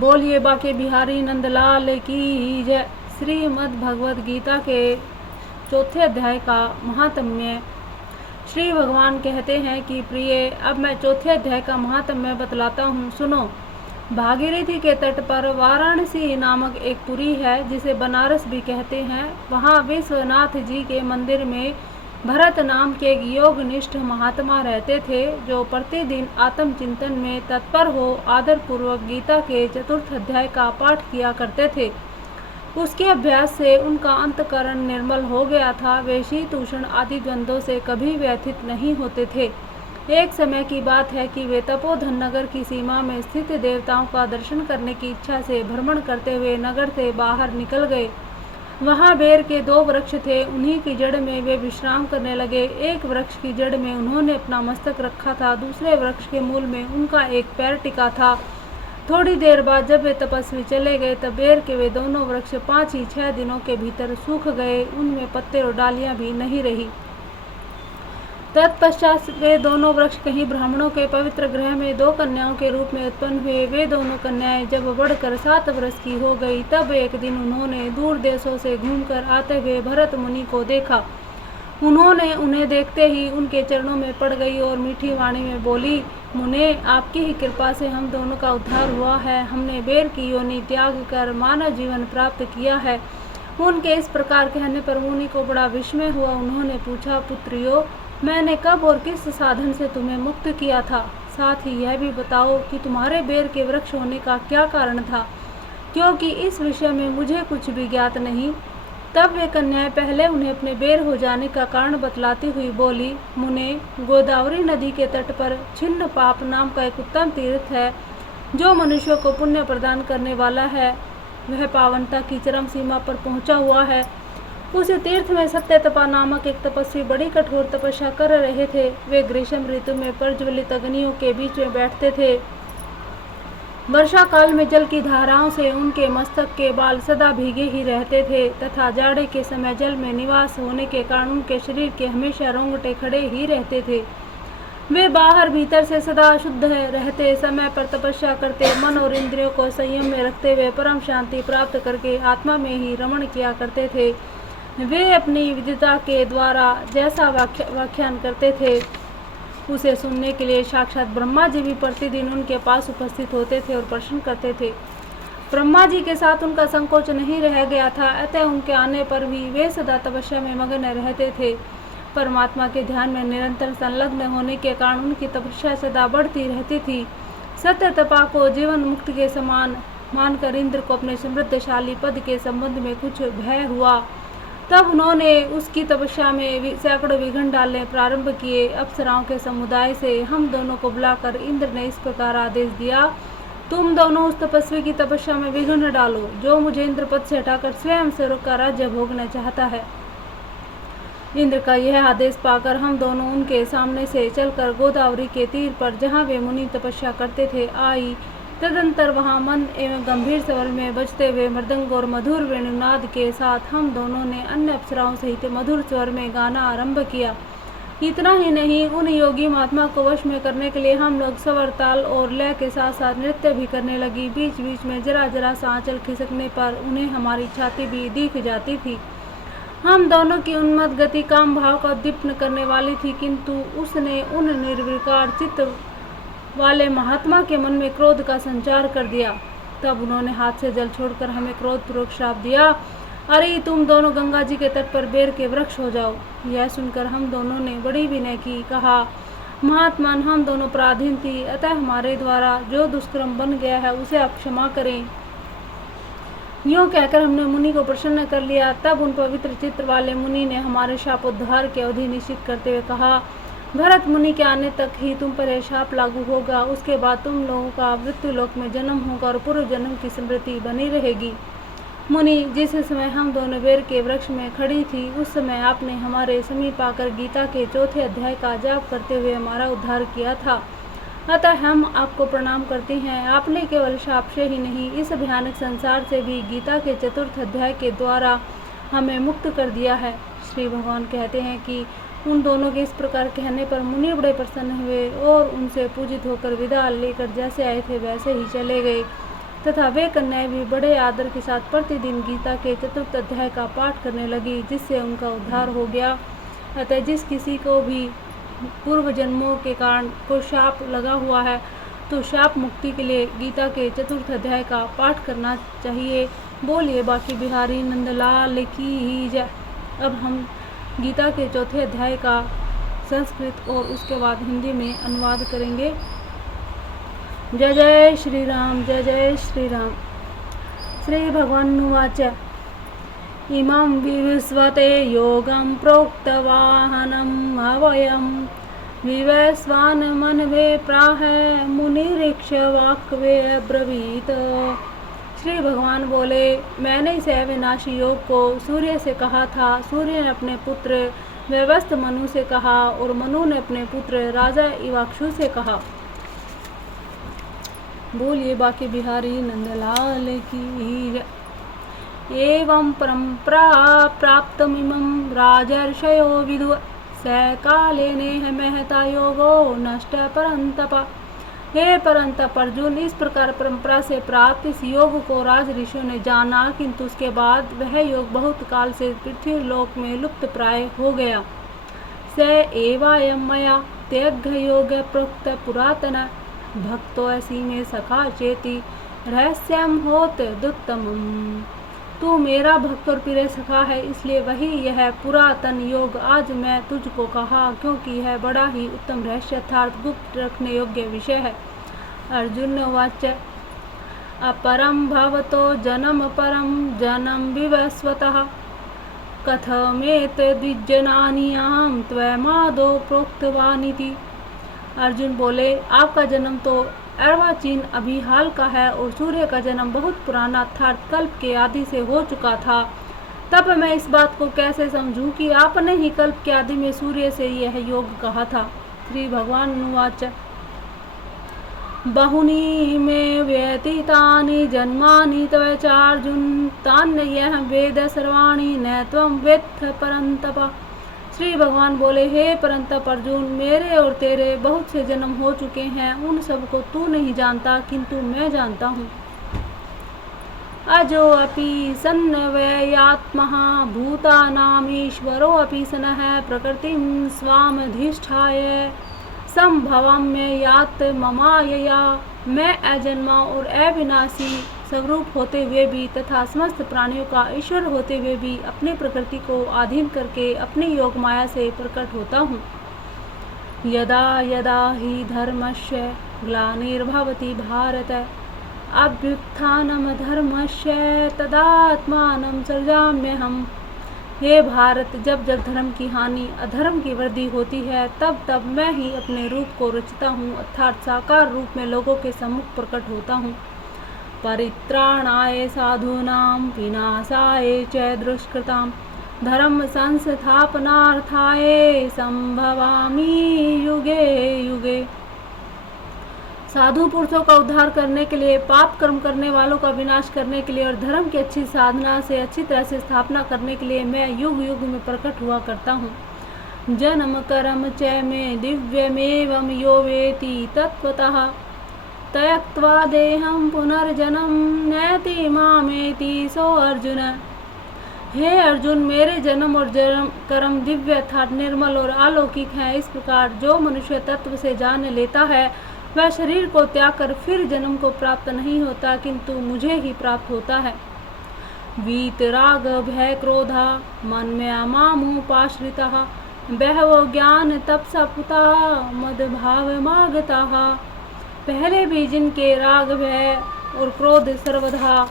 बोलिए बाके बिहारी नंदलाल की जय। श्रीमद् भगवद गीता के चौथे अध्याय का महात्म्य। श्री भगवान कहते हैं कि प्रिय, अब मैं चौथे अध्याय का महात्म्य बतलाता हूँ, सुनो। भागीरथी के तट पर वाराणसी नामक एक पुरी है, जिसे बनारस भी कहते हैं। वहाँ विश्वनाथ जी के मंदिर में भरत नाम के एक योगनिष्ठ महात्मा रहते थे, जो प्रतिदिन आत्मचिंतन में तत्पर हो आदर पूर्वक गीता के चतुर्थ अध्याय का पाठ किया करते थे। उसके अभ्यास से उनका अंतःकरण निर्मल हो गया था। वे शीत उष्ण आदि द्वंद्वों से कभी व्यथित नहीं होते थे। एक समय की बात है कि वे तपोधन नगर की सीमा में स्थित देवताओं का दर्शन करने की इच्छा से भ्रमण करते हुए नगर से बाहर निकल गए। वहाँ बेर के 2 वृक्ष थे, उन्हीं की जड़ में वे विश्राम करने लगे। एक वृक्ष की जड़ में उन्होंने अपना मस्तक रखा था, दूसरे वृक्ष के मूल में उनका एक पैर टिका था। थोड़ी देर बाद जब वे तपस्वी चले गए, तब बेर के वे दोनों वृक्ष 5 ही 6 दिनों के भीतर सूख गए, उनमें पत्ते और डालियां भी नहीं रही। तत्पश्चात वे दोनों वृक्ष कहीं ब्राह्मणों के पवित्र गृह में 2 कन्याओं के रूप में उत्पन्न हुए। वे दोनों कन्याएं जब बढ़कर 7 वर्ष की हो गई, तब एक दिन उन्होंने दूर देशों से घूमकर आते हुए भरत मुनि को देखा। उन्होंने उन्हें देखते ही उनके चरणों में पड़ गई और मीठी वाणी में बोली, मुने, आपकी ही कृपा से हम दोनों का उद्धार हुआ है। हमने बेर की योनि त्याग कर मानव जीवन प्राप्त किया है। उनके इस प्रकार कहने पर मुनि को बड़ा विस्मय हुआ। उन्होंने पूछा, पुत्रियों, मैंने कब और किस साधन से तुम्हें मुक्त किया था? साथ ही यह भी बताओ कि तुम्हारे बेर के वृक्ष होने का क्या कारण था, क्योंकि इस विषय में मुझे कुछ भी ज्ञात नहीं। तब वे कन्याएं पहले उन्हें अपने बेर हो जाने का कारण बतलाती हुई बोली, मुने, गोदावरी नदी के तट पर छिन्न पाप नाम का एक उत्तम तीर्थ है, जो मनुष्यों को पुण्य प्रदान करने वाला है। वह पावनता की चरम सीमा पर पहुंचा हुआ है। उस तीर्थ में सत्यतपा नामक एक तपस्वी बड़ी कठोर तपस्या कर रहे थे। वे ग्रीष्म ऋतु में प्रज्वलित अग्नियों के बीच में बैठते थे। वर्षा काल में जल की धाराओं से उनके मस्तक के बाल सदा भीगे ही रहते थे, तथा जाड़े के समय जल में निवास होने के कारण उनके शरीर के हमेशा रोंगटे खड़े ही रहते थे। वे बाहर भीतर से सदा शुद्ध रहते, समय पर तपस्या करते, मन और इंद्रियों को संयम में रखते हुए परम शांति प्राप्त करके आत्मा में ही रमण किया करते थे। वे अपनी विद्वता के द्वारा जैसा व्याख्यान करते थे, उसे सुनने के लिए साक्षात ब्रह्मा जी भी प्रतिदिन उनके पास उपस्थित होते थे और प्रश्न करते थे। ब्रह्मा जी के साथ उनका संकोच नहीं रह गया था, अतः उनके आने पर भी वे सदा तपस्या में मग्न रहते थे। परमात्मा के ध्यान में निरंतर संलग्न होने के कारण उनकी तपस्या सदा बढ़ती रहती थी। सत्य तपा को जीवन मुक्त के समान मानकर इंद्र को अपने समृद्धशाली पद के संबंध में कुछ भय हुआ। तब उन्होंने उसकी तपस्या में सैकड़ों विघ्न डालने प्रारंभ किए। अप्सराओं के समुदाय से हम दोनों को बुलाकर इंद्र ने इस प्रकार आदेश दिया, तुम दोनों उस तपस्वी की तपस्या में विघ्न डालो, जो मुझे इंद्रपद से हटाकर स्वयं स्वर्ग का राज्य भोगना चाहता है। इंद्र का यह आदेश पाकर हम दोनों उनके सामने से चलकर गोदावरी के तीर पर, जहाँ वे मुनि तपस्या करते थे, आई। तदंतर वहाँ मन एवं गंभीर स्वर में बजते हुए मृदंग और मधुर वेणुनाद के साथ हम दोनों ने अन्य अप्सराओं सहित मधुर स्वर में गाना आरंभ किया। इतना ही नहीं, उन योगी महात्मा को वश में करने के लिए हम लोग स्वर, ताल और लय के साथ साथ नृत्य भी करने लगी। बीच बीच में जरा जरा सा आंचल खिसकने पर उन्हें हमारी छाती भी दिख जाती थी। हम दोनों की उन्मत्त गति काम भाव का उद्दीपन करने वाली थी, किंतु उसने उन निर्विकार चित्त वाले महात्मा के मन में क्रोध का संचार कर दिया। तब उन्होंने हाथ से जल छोड़कर हमें क्रोधपूर्वक श्राप दिया, अरे तुम दोनों गंगा जी के तट पर बेर के वृक्ष हो जाओ। यह सुनकर हम दोनों ने बड़ी विनय की कहा, महात्मान, हम दोनों पराधीन थी, अतः हमारे द्वारा जो दुष्कर्म बन गया है उसे आप क्षमा करें। यूँ कहकर हमने मुनि को प्रसन्न कर लिया। तब उन पवित्र चित्र वाले मुनि ने हमारे शापोद्धार की अवधि निश्चित करते हुए कहा, भरत मुनि के आने तक ही तुम पर यह शाप लागू होगा। उसके बाद तुम लोगों का मृत्यु लोक में जन्म होगा और पूर्व जन्म की स्मृति बनी रहेगी। मुनि, जिस समय हम दोनों बेर के वृक्ष में खड़ी थी, उस समय आपने हमारे समीप आकर गीता के चौथे अध्याय का जाप करते हुए हमारा उद्धार किया था, अतः हम आपको प्रणाम करते हैं। आपने केवल शाप से ही नहीं, इस भयानक संसार से भी गीता के चतुर्थ अध्याय के द्वारा हमें मुक्त कर दिया है। श्री भगवान कहते हैं कि उन दोनों के इस प्रकार कहने पर मुनि बड़े प्रसन्न हुए और उनसे पूजित होकर विदा लेकर जैसे आए थे वैसे ही चले गए। तथा वे कन्याएं भी बड़े आदर के साथ प्रतिदिन गीता के चतुर्थ अध्याय का पाठ करने लगी, जिससे उनका उद्धार हो गया। अतः जिस किसी को भी पूर्व जन्मों के कारण को शाप लगा हुआ है, तो शाप मुक्ति के लिए गीता के चतुर्थ अध्याय का पाठ करना चाहिए। बोलिए बाकी बिहारी नंदलाल की जय। अब हम गीता के चौथे अध्याय का संस्कृत और उसके बाद हिंदी में अनुवाद करेंगे। जय जय श्री राम, जय जय श्री राम। श्री भगवानुवाच इमं विवस्वते योगं प्रोक्तवाहनम् अवयं विवस्वान्मन्वे प्राह मुनिरीक्ष वाक्वे अब्रवीत। श्री भगवान बोले, मैंने इस अविनाशी योग को सूर्य से कहा था। सूर्य ने अपने पुत्र व्यवस्थ मनु से कहा और मनु ने अपने पुत्र राजा इवाक्षु से कहा। बोलिए बाकी बिहारी नंदलाल की जय। एवं परंपरा प्राप्तमिमं राजर्षयो विदु स काले नेह महता योगो नष्ट परंतप। हे परंतप अर्जुन, इस प्रकार परंपरा से प्राप्त इस योग को राज ऋषियों ने जाना, किंतु उसके बाद वह योग बहुत काल से पृथ्वी लोक में लुप्त प्राय हो गया। स एवायं मया त्यग्ध योग प्रोक्त पुरातन भक्तो ऐसी में सखा चेती रहस्यम होत दुत्तमम्। तू मेरा भक्त और प्रिय सखा है, इसलिए वही यह पुरातन योग आज मैं तुझको कहा, क्योंकि यह बड़ा ही उत्तम रहस्य अर्थात गुप्त रखने योग्य विषय है। अर्जुन वाच अपरम भवतो जन्म परम जन्म विवस्वतः कथमेत द्विजनानियां त्वमादो प्रोक्तवानिति। अर्जुन बोले, आपका जन्म तो अर्वाचीन अभी हाल का है और सूर्य का जन्म बहुत पुराना अर्थात कल्प के आदि से हो चुका था। तब मैं इस बात को कैसे समझूं कि आपने ही कल्प के आदि में सूर्य से यह योग कहा था। श्री भगवान अनुवाच बहुनी में व्यतीतानि जन्मानि तव चार्जुन तान्यः वेद सर्वाणि न त्वं वेत्थ परन्तप। श्री भगवान बोले, हे परंतप अर्जुन, मेरे और तेरे बहुत से जन्म हो चुके हैं, उन सब को तू नहीं जानता, किंतु मैं जानता हूँ। अजो अपि सन्नवयात्मः भूतानामीश्वरो अपि सनः प्रकृतिं स्वामधिष्ठाय संभवम्य यात ममायया। मैं अजन्मा और अविनाशी स्वरूप होते हुए भी तथा समस्त प्राणियों का ईश्वर होते हुए भी अपनी प्रकृति को अधीन करके अपनी योग माया से प्रकट होता हूँ। यदा यदा ही धर्मस्य ग्लानिर्भवति भारत अभ्युत्थानं धर्मस्य तदात्मानं सृजाम्यहम्। हे भारत, जब जब धर्म की हानि अधर्म की वृद्धि होती है, तब तब मैं ही अपने रूप को रचता हूँ अर्थात साकार रूप में लोगों के सम्मुख प्रकट होता हूँ। परित्राणाय साधूनां विनाशाय च दुष्कृतां धर्म संस्थापनार्थाय संभवामि युगे युगे। साधु पुरुषों का उद्धार करने के लिए, पाप कर्म करने वालों का विनाश करने के लिए और धर्म की अच्छी साधना से अच्छी तरह से स्थापना करने के लिए मैं युग युग में प्रकट हुआ करता हूँ। जन्म कर्म च में दिव्यमेवं यो वेति तत्त्वतः त्यक्त्वा देहं पुनर्जन्म नैति मामेति सो अर्जुन। हे अर्जुन, मेरे जन्म और कर्म दिव्य अर्थात निर्मल और अलौकिक हैं। इस प्रकार जो मनुष्य तत्व से जान लेता है, वह शरीर को त्याग कर फिर जन्म को प्राप्त नहीं होता, किंतु मुझे ही प्राप्त होता है। वीतराग भय क्रोधा मन में मामुपाश्रितः बहवो ज्ञान तपसा पुता मदभाव मागताः। पहले भी जिनके राग भय और क्रोध सर्वथा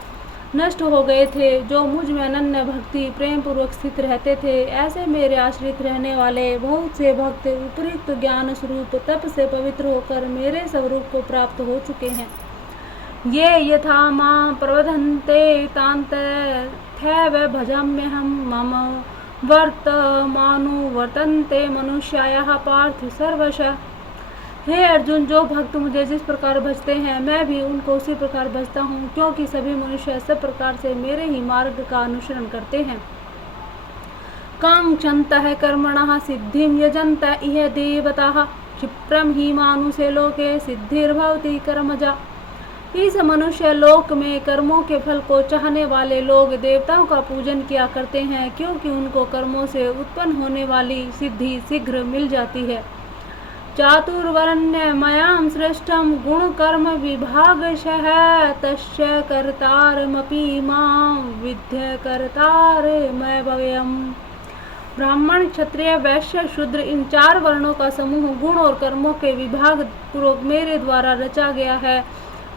नष्ट हो गए थे, जो मुझ में अनन्य भक्ति प्रेम पूर्वक स्थित रहते थे, ऐसे मेरे आश्रित रहने वाले बहुत से भक्त उपयुक्त ज्ञान स्वरूप तप से पवित्र होकर मेरे स्वरूप को प्राप्त हो चुके हैं। ये यथा मां प्रवदन्ते तान्तथैव भजाम्यहं मम वर्तमानुवर्तन्ते मनुष्याः पार्थ सर्वशः। हे अर्जुन, जो भक्त मुझे जिस प्रकार भजते हैं, मैं भी उनको उसी प्रकार भजता हूँ, क्योंकि सभी मनुष्य सब प्रकार से मेरे ही मार्ग का अनुसरण करते हैं। कांक्षन्तः कर्मणः सिद्धिं यजन्त इह देवताः क्षिप्रं हि मानुषे लोके सिद्धिर्भवति कर्मजा। इस मनुष्य लोक में कर्मों के फल को चाहने वाले लोग देवताओं का पूजन किया करते हैं, क्योंकि उनको कर्मों से उत्पन्न होने वाली सिद्धि शीघ्र मिल जाती है। चातुर्वर्ण्यमयां सृष्टं गुणकर्म विभागशः तस्य कर्तारमपि मां विद्य कर्तारमव्ययम्। ब्राह्मण, क्षत्रिय, वैश्य, शूद्र इन 4 वर्णों का समूह गुण और कर्मों के विभाग पूर्वक मेरे द्वारा रचा गया है।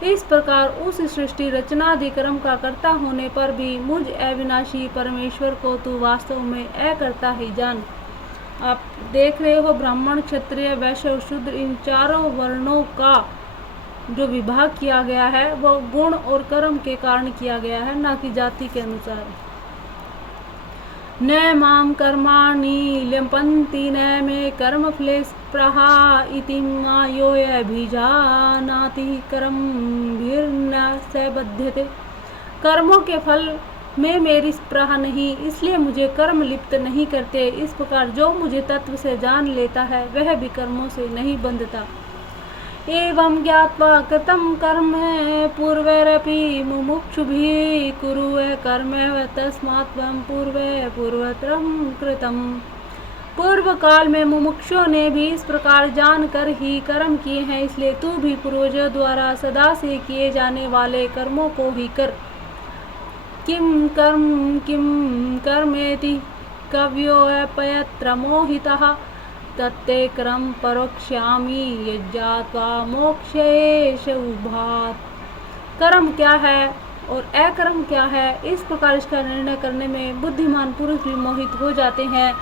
इस प्रकार उस सृष्टि रचनादि कर्म का कर्ता होने पर भी मुझ अविनाशी परमेश्वर को तू वास्तव में अकर्ता ही जान। आप देख रहे हो, ब्राह्मण, क्षत्रिय, वैश्य और शूद्र इन 4 वर्णों का जो विभाग किया गया है वह गुण और कर्म के कारण किया गया है, न कि जाति के अनुसार। न मां कर्माणि लिम्पन्ति न मे कर्मफले स्पृहा इति मायोऽभिजानाति कर्मभिर्न स बध्यते। कर्मों के फल में मेरी स्पृहा नहीं, इसलिए मुझे कर्म लिप्त नहीं करते। इस प्रकार जो मुझे तत्व से जान लेता है वह भी कर्मों से नहीं बंधता। एवं ज्ञात्वा कृतं कर्म पूर्वैरपि मुमुक्षुभिः कुर्वन् कर्म तस्मात् त्वं पूर्वत्रं कृतं। पूर्व काल में मुमुक्षुओं ने भी इस प्रकार जानकर ही कर्म किए हैं, इसलिए तू भी पूर्वजों द्वारा सदा से किए जाने वाले कर्मों को ही कर। किम कर्मेति कव्योऽप्यत्र मोहितः तत्ते कर्म परोक्ष्यामि यज्ञात्वा मोक्षेश उभात्। कर्म क्या है और अकर्म क्या है, इस प्रकार इसका निर्णय करने में बुद्धिमान पुरुष भी मोहित हो जाते हैं।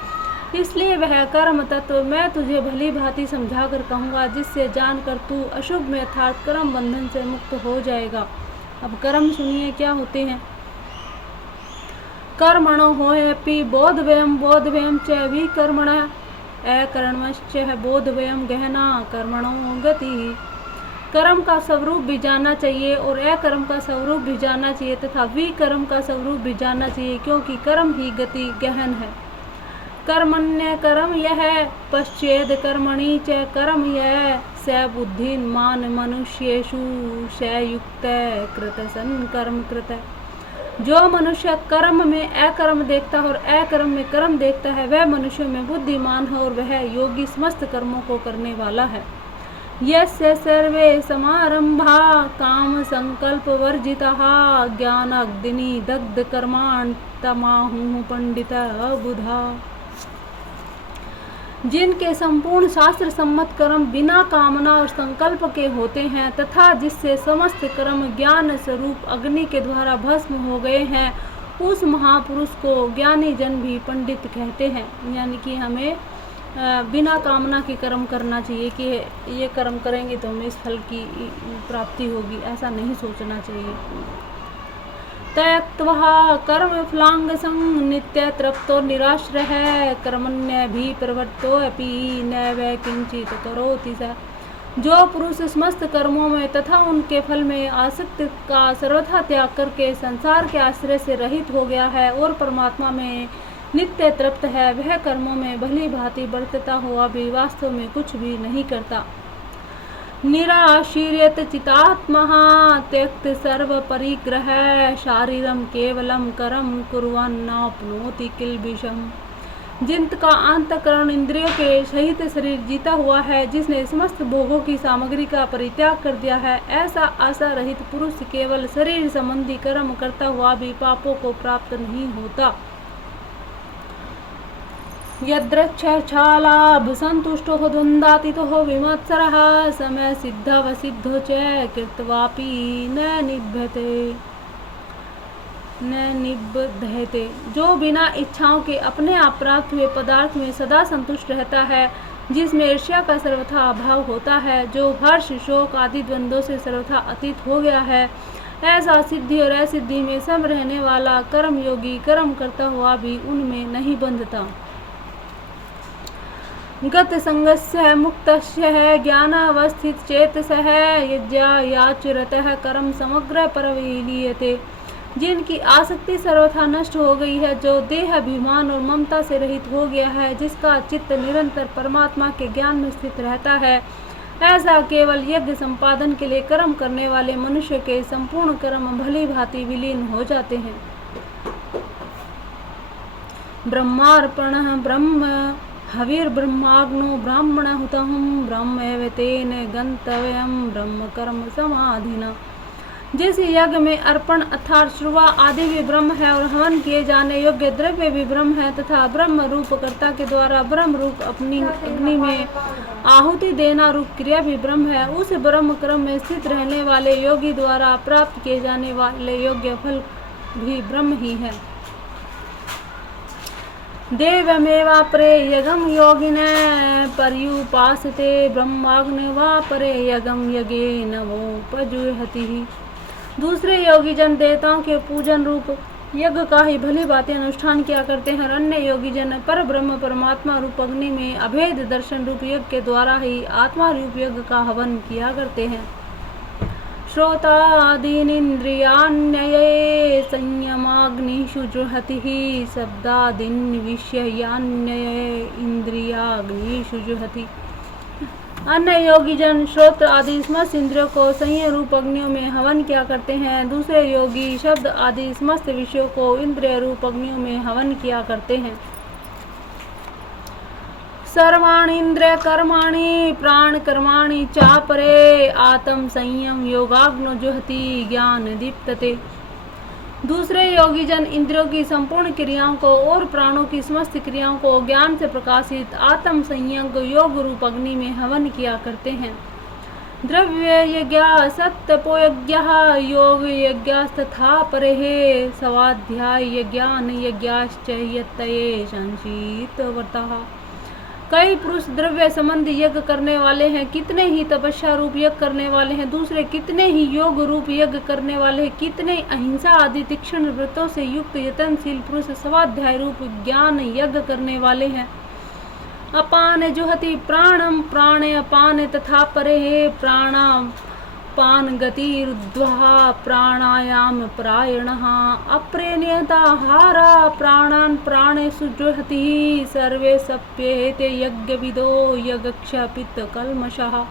इसलिए वह कर्म तत्व मैं तुझे भली भांति समझा कर कहूँगा, जिससे जानकर तू अशुभ में अर्थात कर्म बंधन से मुक्त हो जाएगा। अब कर्म सुनिए क्या होते हैं। कर्मणो होयपि बोधव्यम च विकर्मणः अकर्मश्च बोधव्यम गहना कर्मणो गति। कर्म का स्वरूप भी जानना चाहिए और अकर्म का स्वरूप भी जानना चाहिए तथा विकर्म का स्वरूप भी जानना चाहिए, क्योंकि कर्म ही गति गहन है। कर्मण्य कर्म यह पश्चेद कर्मणि च कर्म यह स बुद्धिमान मनुष्येषु स युक्त कृत सन कर्म कृत। जो मनुष्य कर्म में अकर्म देखता है और अकर्म में कर्म देखता है वह मनुष्य में बुद्धिमान है और वह योगी समस्त कर्मों को करने वाला है। यस्य सर्वे समारंभा काम संकल्प वर्जिताः ज्ञानाग्नि दग्ध कर्माणि तमाहुः पंडितः बुधा। जिनके संपूर्ण शास्त्र सम्मत कर्म बिना कामना और संकल्प के होते हैं तथा जिससे समस्त कर्म ज्ञान स्वरूप अग्नि के द्वारा भस्म हो गए हैं, उस महापुरुष को ज्ञानी जन भी पंडित कहते हैं। यानी कि हमें बिना कामना के कर्म करना चाहिए कि ये कर्म करेंगे तो हमें इस फल की प्राप्ति होगी, ऐसा नहीं सोचना चाहिए। त्यक्त्वा कर्म फलांग संग नित्य तृप्तो निराश्रयः कर्मण्य भी प्रवृत्तोऽपि नैव किंचित करोति स। जो पुरुष समस्त कर्मों में तथा उनके फल में आसक्ति का सर्वथा त्याग करके संसार के आश्रय से रहित हो गया है और परमात्मा में नित्य तृप्त है, वह कर्मों में भली भांति बरतता हुआ भी वास्तव में कुछ भी नहीं करता। निराशीर्यत चितात्मः त्यक्त सर्व परिग्रह शारीरम केवलम कर्म कुर्वन्नाप्नोति किल्बिषम्। जिनका अंतःकरण इंद्रियों के सहित शरीर जीता हुआ है, जिसने समस्त भोगों की सामग्री का परित्याग कर दिया है, ऐसा आशा रहित पुरुष केवल शरीर संबंधी कर्म करता हुआ भी पापों को प्राप्त नहीं होता। यद्रच्छालाभ संतुष्टो द्वंद्वातीतो विमत्सरः समय सिद्धवसिद्धो च कृत्वापि न निबध्यते। जो बिना इच्छाओं के अपने आप प्राप्त हुए पदार्थ में सदा संतुष्ट रहता है, जिसमें ईर्ष्या का सर्वथा अभाव होता है, जो हर्ष शोक आदि द्वंद्वों से सर्वथा अतीत हो गया है, ऐसा सिद्धि और असिद्धि में सब रहने वाला कर्म योगी कर्म करता हुआ भी उनमें नहीं बंधता। गत संगस्य मुक्तस्य ज्ञानावस्थित चेतसः यज्ञायाचरतः कर्म समग्र परविलीयते। जिनकी आसक्ति सर्वथा नष्ट हो गई है, जो देह अभिमान और ममता से रहित हो गया है, जिसका चित्त निरंतर परमात्मा के ज्ञान में स्थित रहता है, ऐसा केवल यज्ञ संपादन के लिए कर्म करने वाले मनुष्य के संपूर्ण कर्म भली भांति विलीन हो जाते हैं। ब्रह्मार्पणः ब्रह्म हविर्ब्रह्माग्नो ब्राह्मणहुतम् ब्रह्मैव तेन गन्तव्यं ब्रह्म कर्म समाधिना। जैसे यज्ञ में अर्पण अर्थात श्रुवा आदि भी ब्रह्म है और हवन किए जाने योग्य द्रव्य भी ब्रह्म है तथा ब्रह्म रूप कर्ता के द्वारा ब्रह्म रूप अपनी अग्नि में आहुति देना रूप क्रिया भी ब्रह्म है, उस ब्रह्म क्रम में स्थित रहने वाले योगी द्वारा प्राप्त किए जाने वाले योग्य फल भी ब्रह्म ही है। देवमेवापरे यज्ञं योगिनः पर्युपासते ब्रह्माग्ने वापरे यज्ञं यज्ञेन वोपजुह्वति। दूसरे योगी जन देवताओं के पूजन रूप यज्ञ का ही भली बातें अनुष्ठान किया करते हैं और अन्य योगी जन पर ब्रह्म परमात्मा रूप अग्नि में अभेद दर्शन रूप यज्ञ के द्वारा ही आत्मा रूप यज्ञ का हवन किया करते हैं। श्रोतादीनिन्द्रियाण्यये संयमाग्निषु जुहति शब्दादीन् विषयाण्यये इंद्रियाग्निषु जुहति। अन्य योगी जन श्रोत्र आदि समस्त इंद्रियों को संयम रूप अग्नियों में हवन किया करते हैं। दूसरे योगी शब्द आदि समस्त विषयों को इंद्रिय रूप अग्नियों में हवन किया करते हैं। सर्वाणि इंद्रिय कर्माणि प्राण कर्माणि चापरे आत्म संयम योगाग्नो जुहति ज्ञान दीप्तते। दूसरे योगी जन इंद्रियों की संपूर्ण क्रियाओं को और प्राणों की समस्त क्रियाओं को ज्ञान से प्रकाशित आत्म संयम योग रूप अग्नि में हवन किया करते हैं। द्रव्य यज्ञ सत्यपोयज्ञ योग यज्ञस्तथा परेः स्वाध्याय यज्ञान यज्ञाश्च यत्तये संशीत व्रतः। कई पुरुष द्रव्य संबंधी यज्ञ करने वाले हैं, कितने ही तपस्या रूप यज्ञ करने वाले हैं, दूसरे कितने ही योग रूप यज्ञ करने वाले हैं, कितने अहिंसा आदि तीक्ष्ण व्रतों से युक्त यतनशील पुरुष स्वाध्याय रूप ज्ञान यज्ञ करने वाले हैं। अपान जुहति प्राणम प्राणे अपान तथा परे प्राणापान गतिरुद्ध्वा प्राणायाम प्रायणः अपरे नियताहारा प्राणान् प्राणेषु जुहति सर्वे सप्येते यज्ञविदो यज्ञक्षपित कल्मषः।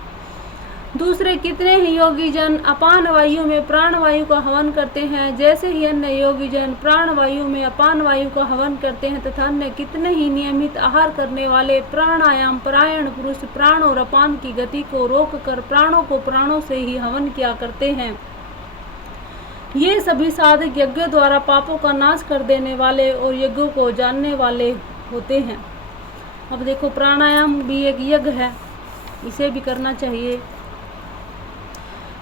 दूसरे कितने ही योगी जन अपान वायु में प्राण वायु का हवन करते हैं, जैसे ही अन्य योगी जन प्राण वायु में अपान वायु का हवन करते हैं, तथा अन्य कितने ही नियमित आहार करने वाले प्राणायाम परायण पुरुष प्राण और अपान की गति को रोककर प्राणों को प्राणों से ही हवन किया करते हैं। ये सभी साधक यज्ञों द्वारा पापों का नाश कर देने वाले और यज्ञों को जानने वाले होते हैं। अब देखो, प्राणायाम भी एक यज्ञ है, इसे भी करना चाहिए।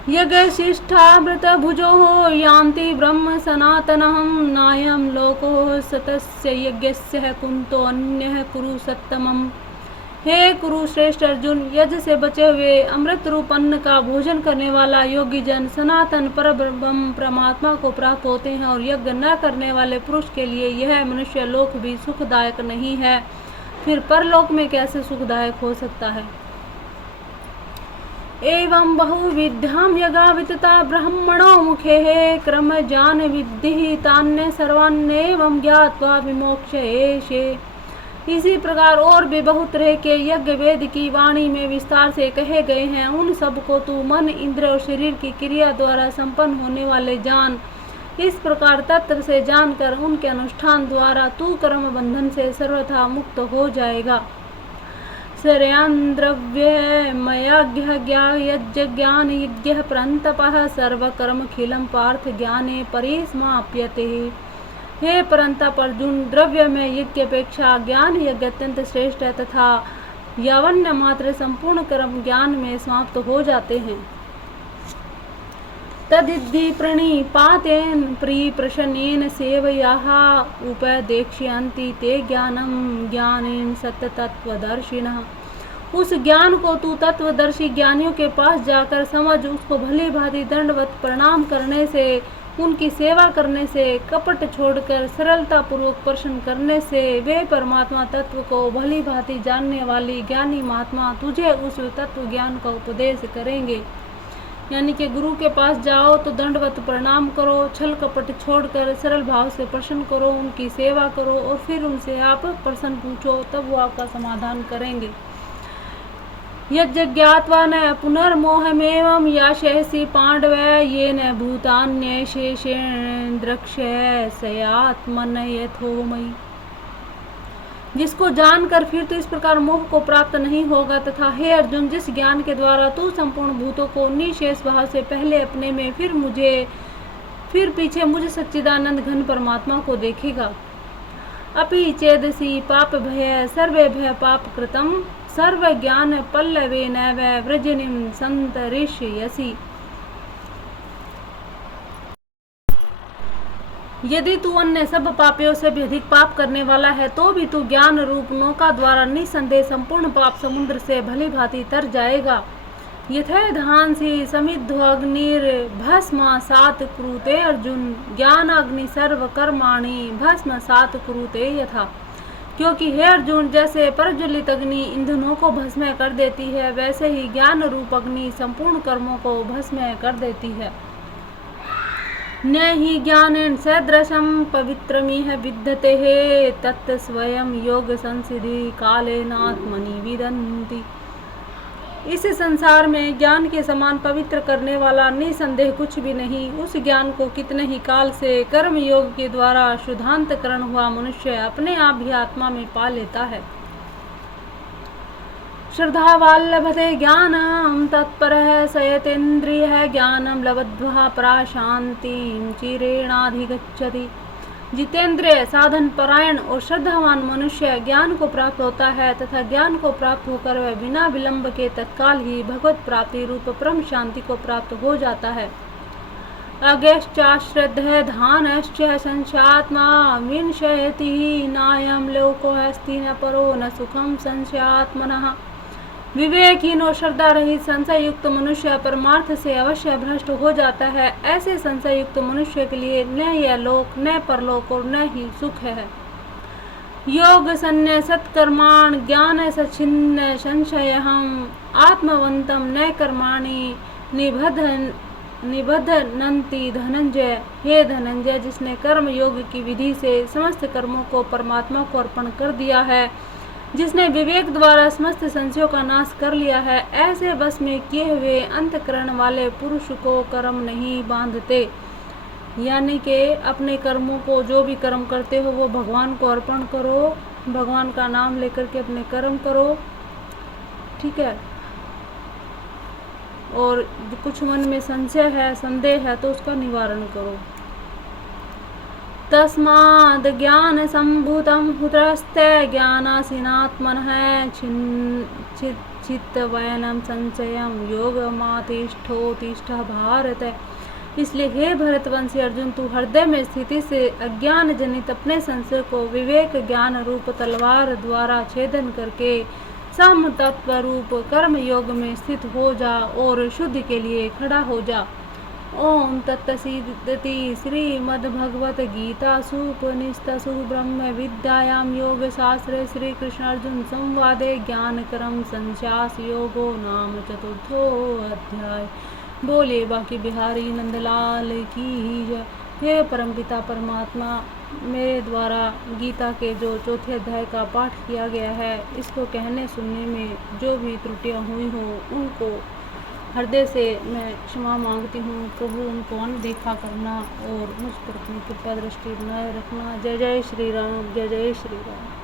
यज्ञ शिष्टामृत भुजो यान्ति ब्रह्म सनातनहं नायं लोको सतस्य यज्ञस्य कुंतो अन्यः कुरु सत्तमम्। हे कुरु श्रेष्ठ अर्जुन, यज्ञ से बचे हुए अमृत रूप अन्न का भोजन करने वाला योगी जन सनातन पर ब्रह्म परमात्मा को प्राप्त होते हैं, और यज्ञ न करने वाले पुरुष के लिए यह मनुष्य लोक भी सुखदायक नहीं है, फिर परलोक में कैसे सुखदायक हो सकता है। एवं बहुविद्यां यज्ञावितता ब्रह्मणो मुखे क्रम जान विद्धि तान्य सर्वान्नेवं ज्ञात्वा विमोक्षयेषे। इसी प्रकार और भी बहुत तरह के यज्ञ वेद की वाणी में विस्तार से कहे गए हैं, उन सब को तू मन इंद्र और शरीर की क्रिया द्वारा संपन्न होने वाले जान। इस प्रकार तत्व से जानकर उनके अनुष्ठान द्वारा तू कर्म बंधन से सर्वथा मुक्त हो जाएगा। श्रेयान् द्रव्ये मयाज्ञः यज्ञ ज्ञान यज्ञः परन्तपः सर्वकर्मखिलं पार्थ ज्ञाने परिसमाप्यते। हे परंतप अर्जुन, द्रव्य में यज्ञ की अपेक्षा ज्ञान यज्ञ अत्यंत श्रेष्ठ है तथा यावन्य मात्र संपूर्ण कर्म ज्ञान में समाप्त हो जाते हैं। तदिद्धि प्रणिपातेन प्रिप्रशनेन सेवयाः उपदेक्ष्यन्ति ते ज्ञानं ज्ञानेन सत्तत्वदर्शिनः। उस ज्ञान को तू तत्वदर्शी ज्ञानियों के पास जाकर समझ, उसको भली भांति दंडवत प्रणाम करने से, उनकी सेवा करने से, कपट छोड़कर सरलता पूर्वक प्रश्न करने से वे परमात्मा तत्व को भली भांति जानने वाली ज्ञानी महात्मा तुझे उस तत्व ज्ञान का उपदेश करेंगे। यानी कि गुरु के पास जाओ तो दंडवत प्रणाम करो, छल कपट छोड़कर सरल भाव से प्रश्न करो, उनकी सेवा करो और फिर उनसे आप प्रश्न पूछो, तब वो आपका समाधान करेंगे। यज्ञात्वा न पुनर्मोहमेवं याशयसि पांडव ये न भूतान्य शेषेण द्रक्ष्यस्यात्मन यथोमयि। जिसको जानकर फिर तो इस प्रकार मोह को प्राप्त नहीं होगा, तथा हे अर्जुन, जिस ज्ञान के द्वारा तू संपूर्ण भूतों को निशेष भाव से पहले अपने में, फिर पीछे मुझे सच्चिदानंद घन परमात्मा को देखेगा। अपि चेदसि पाप भय सर्वे भय पाप कृतम सर्व ज्ञान पल्लवे नैव व्रजनिम संतरिष्यसि। यदि तू अन्य सब पापियों से भी अधिक पाप करने वाला है तो भी तू ज्ञान रूप नौका द्वारा निसंदेह संपूर्ण पाप समुद्र से भली भांति तर जाएगा। यथैधांसि समिद्धग्निर्भस्मासात् कुरुते अर्जुन ज्ञानाग्नि सर्व कर्माणि भस्मसात् कुरुते यथा। क्योंकि हे अर्जुन, जैसे प्रज्वलित अग्नि ईंधनों को भस्म कर देती है, वैसे ही ज्ञान रूप अग्नि संपूर्ण कर्मों को भस्म कर देती है। न हि ज्ञानेन सदृशं पवित्रमिह विद्यते तत् स्वयं योग संसिद्धि कालेनात्मनि विदन्ति। इस संसार में ज्ञान के समान पवित्र करने वाला निसंदेह कुछ भी नहीं। उस ज्ञान को कितने ही काल से कर्म योग के द्वारा शुद्धांतकरण हुआ मनुष्य अपने आप ही आत्मा में पा लेता है। श्रद्धावाल्लभते ज्ञानम तत्परः सयतेन्द्रियः ज्ञानम लब्ध्वा पराशांतिं चिरेणाधिगच्छति। जितेंद्रिय साधन परायण और श्रद्धावान मनुष्य ज्ञान को प्राप्त होता है तथा ज्ञान को प्राप्त होकर वह बिना विलंब के तत्काल ही भगवत प्राप्ति रूप परम शांति को प्राप्त हो जाता है। अज्ञश्चाश्रद्धः धानश्च संशयात्मा विनश्यति नायं लोकोऽस्ति न परो न सुखं संशयात्मनः। विवेकहीन और श्रद्धा रहित संशय युक्त मनुष्य परमार्थ से अवश्य भ्रष्ट हो जाता है। ऐसे संशय युक्त मनुष्य के लिए न यह लोक न परलोक और न ही सुख है। योग संन्य सत्कर्माण ज्ञान सच्छिन्न संशयहम आत्मवंतम न कर्माणि निबध्नन्ति धनंजय। हे धनंजय, जिसने कर्म योग की विधि से समस्त कर्मों को परमात्मा को अर्पण कर दिया है, जिसने विवेक द्वारा समस्त संशयों का नाश कर लिया है, ऐसे बस में किए हुए अंतकरण वाले पुरुष को कर्म नहीं बांधते। यानी कि अपने कर्मों को, जो भी कर्म करते हो वो भगवान को अर्पण करो, भगवान का नाम लेकर के अपने कर्म करो, ठीक है। और कुछ मन में संशय है, संदेह है, तो उसका निवारण करो। तस्माद् ज्ञान संभूतं हुतस्ते ज्ञानासीनात्मनः चित्तवयनं संचयं योगमातिष्ठोतिष्ठ भारत। इसलिए हे भरतवंशी अर्जुन, तू हृदय में स्थिति से अज्ञान जनित अपने संशय को विवेक ज्ञान रूप तलवार द्वारा छेदन करके सम तत्व रूप कर्म योग में स्थित हो जा और शुद्धि के लिए खड़ा हो जा। ओम तत्सदिति श्रीमद्भगवत गीतासु उपनिषत्सु ब्रह्म विद्यायां योग शास्त्रे श्री कृष्ण अर्जुन संवादे ज्ञानकरम संन्यास योगो नाम चतुर्थो अध्याय। बोले बाकी बिहारी नंदलाल की जय। हे परमपिता परमात्मा, मेरे द्वारा गीता के जो चौथे अध्याय का पाठ किया गया है, इसको कहने सुनने में जो भी त्रुटियां हुई हो उनको हृदय से मैं क्षमा मांगती हूँ। प्रभु उनको अनदेखा करना और मुझ पर अपनी कृपा दृष्टि बनाए रखना। जय जय श्री राम, जय जय श्री राम।